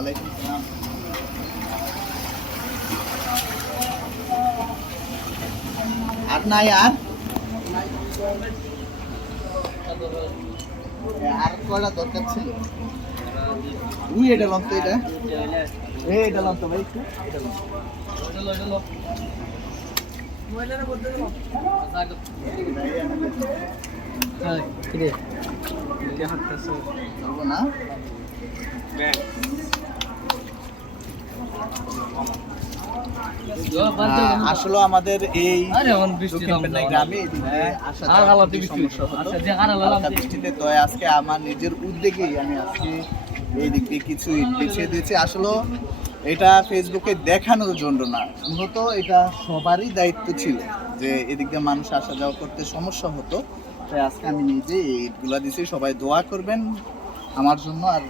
ওয়ালাইকুম আসসালাম। আর নাই আর আর কয়টা দরকার ছিল? এটা লম তো এটা এটা লম তো ভাই একটু এটা লম না আসলে আমাদের এই গ্রামে বৃষ্টিতে তো আজকে আমার নিজের উদ্যোগেই আমি আজকে এই দিক দিয়ে কিছু ইট বিছিয়ে দিয়েছি। আসলে এটা ফেসবুকে দেখানোর জন্য না, মূলত এটা সবারই দায়িত্ব ছিল যে এদিক দিয়ে মানুষ আসা যাওয়া করতে সমস্যা হতো। তাই আজকে আমি নিজে এই ইটগুলা দিয়েছি, সবাই দোয়া করবেন আমার জন্য। আর